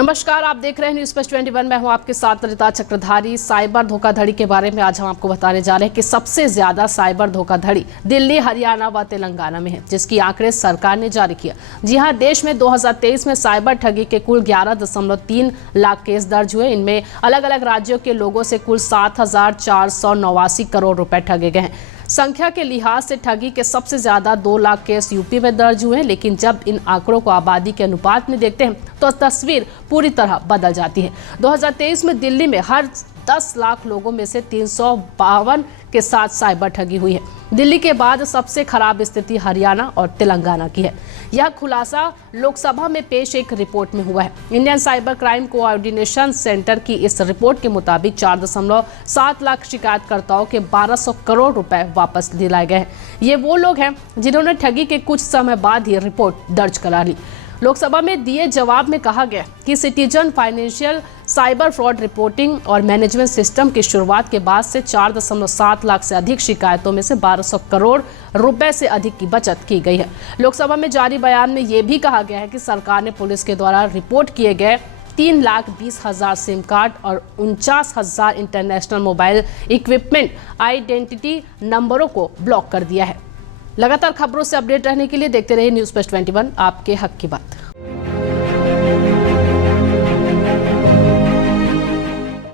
नमस्कार, आप देख रहे हैं न्यूज़ फर्स्ट 21। मैं हूं आपके साथ ललिता चक्रधारी। साइबर धोखाधड़ी के बारे में आज हम आपको बताने जा रहे हैं कि सबसे ज्यादा साइबर धोखाधड़ी दिल्ली, हरियाणा व तेलंगाना में है, जिसकी आंकड़े सरकार ने जारी किया। जी हां, देश में 2023 में साइबर ठगी के कुल 11.3 लाख केस दर्ज हुए। इनमें अलग अलग राज्यों के लोगों से कुल 7,489 करोड़ रुपए ठगे गए हैं। संख्या के लिहाज से ठगी के सबसे ज्यादा 2 लाख केस यूपी में दर्ज हुए हैं, लेकिन जब इन आंकड़ों को आबादी के अनुपात में देखते हैं तो तस्वीर पूरी तरह बदल जाती है। 2023 में दिल्ली में हर 10 लाख लोगों में से 352 के साथ साइबर ठगी हुई है। दिल्ली के बाद सबसे खराब स्थिति हरियाणा और तेलंगाना की है। यह खुलासा लोकसभा में पेश एक रिपोर्ट में हुआ है। Indian cyber crime coordination centre की इस रिपोर्ट के मुताबिक 4.7 लाख शिकायतकर्ताओं के 1200 करोड़ रुपए वापस दिलाए गए हैं। ये वो लोग हैं जिन्होंने ठगी के कुछ समय बाद ही रिपोर्ट दर्ज करा ली। लोकसभा में दिए जवाब में कहा गया कि citizen financial cyber fraud reporting और मैनेजमेंट सिस्टम की शुरुआत के बाद से 4.7 लाख से अधिक शिकायतों में से 1200 करोड़ रुपए से अधिक की बचत की गई है। लोकसभा में जारी बयान में ये भी कहा गया है कि सरकार ने पुलिस के द्वारा रिपोर्ट किए गए 3,20,000 सिम कार्ड और 49,000 इंटरनेशनल मोबाइल इक्विपमेंट आइडेंटिटी नंबरों को ब्लॉक कर दिया है। लगातार खबरों से अपडेट रहने के लिए देखते रहिए न्यूज़ फर्स्ट 21, आपके हक की बात।